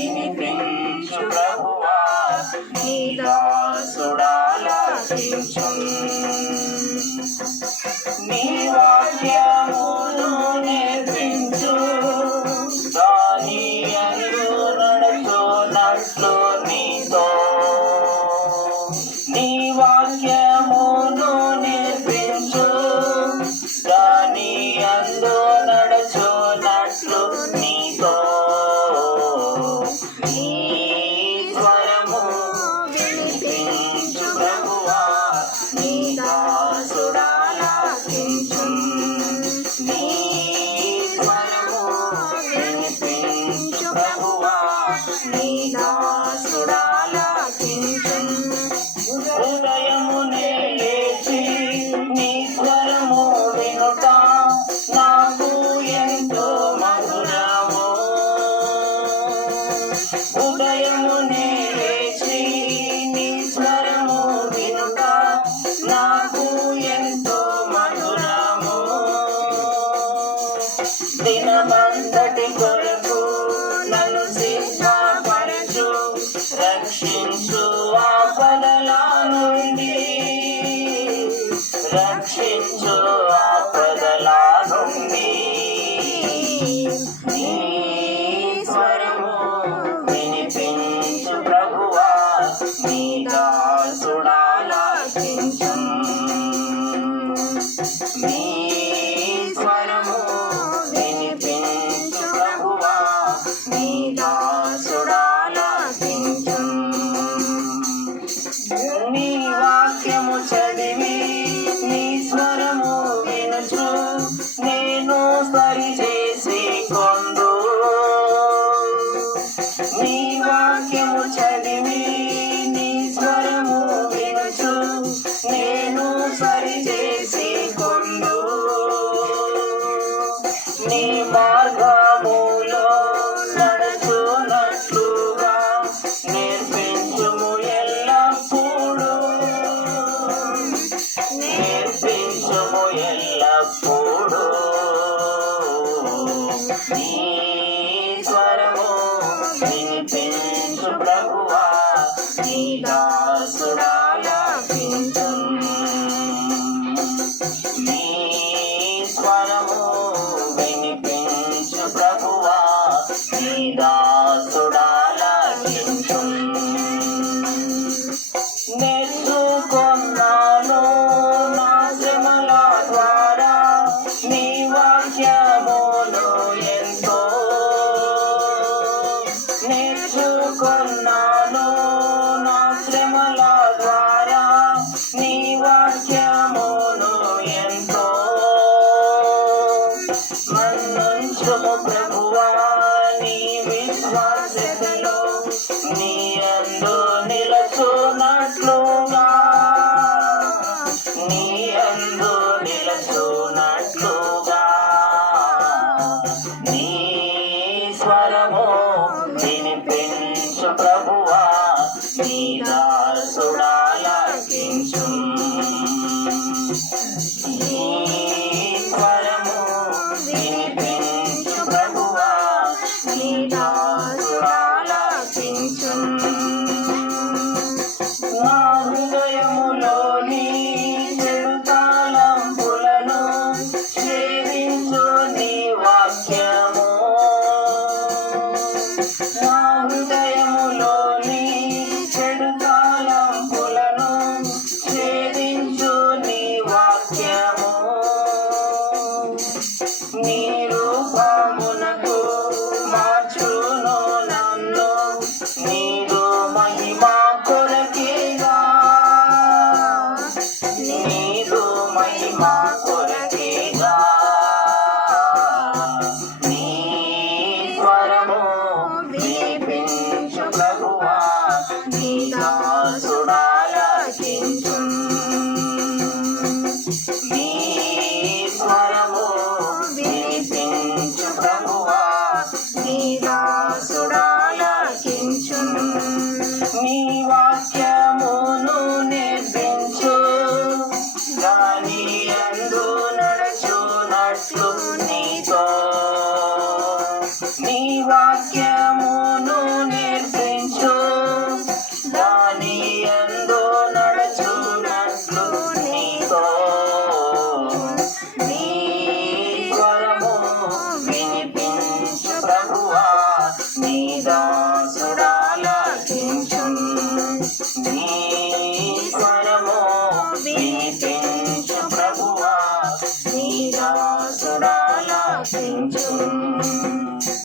వినిపించు ప్రభువా, నీ దాసుడాలకించు. నీ వాక్యమును నేర్పించు, దాని యందు నడుచున్నట్లు నీతో. నీ వాక్యమును నేర్పించు, దాని యందు నడుచున్నట్లు నీతో. నీ స్వరము వినిపించు ప్రభువా, నీ దాసుడాలకించు. నీ స్వరము వినిపించు ప్రభువా, నీ దాసుడాలకించు. ఉదయమునే లేచి నీ స్వరము వినుట నాకు ఎంతో మధురము. ఉదయమునే లేచి నీ స్వరము వినుట నాకు ఎంతో మధురము. దినమంతటి కొరకు నన్ను సిద్ధపరచు, రక్షించు ఆపదల నుండి, రక్షించు ఆపదల నుండి. నీ స్వరము వినిపించు ప్రభువా, నీ దాసుడాలకించు. నీ స్వరము వినిపించు ప్రభువా, నీ దాసుడాలకించు. నీ వాక్యము చదివి నీ స్వరము వినుచు నేను సరిచేసి కొందు. నీ వాక్యము చదివి నీ స్వరము వినుచు నేను సరిచేసి కొందు. నీ మార్గములో నడుచున్నట్లుగా నేర్పించుము ఎల్లప్పుడూ, నేర్పించుము ఎల్లప్పుడూ. నీ స్వరము వినిపించు ప్రభువా, నీ దాసుడాలకించు. నీ స్వరము వినిపించు ప్రభువా, నీ దాసుడాలకించు. నేర్చుకున్నాను నా శ్రమల ద్వారా నీ వాక్యమును ఎంతో. నేర్చుకున్నాను నా శ్రమల ద్వారా నీ వాక్యమును ఎంతో. మన్నుంచుము ప్రభువా నీ విశ్వాసతలో, నీ యందు నిలచున్నట్లుగా, నీ యందు నిలచున్నట్లుగా. నీ స్వరము వినిపించు ప్రభువా, నీ దాసుడాలకించు. నీ స్వరము వినిపించు ప్రభువా, నీ దాసుడాలకించు. నా హృదయములోని చెడు తలంపులను ఛేదించు నీ వాక్యము. నా హృదయములోని చెడు తలంపులను ఛేదించు నీ వాక్యము. నీ రూపమునకు మార్చును నన్ను, నీదు మహిమా కొరకేగా, నీదు మహిమా కొరకేగా. నీ స్వరము వినిపించు ప్రభువా, నీ దాసుడాలకించు. నీ స్వరము వినిపించు ప్రభువా, నీ దాసుడాలకించు. నీ వాక్యమును నేర్పించు, దాని యందు నడుచున్నట్లు నీతో. నీ వాక్యము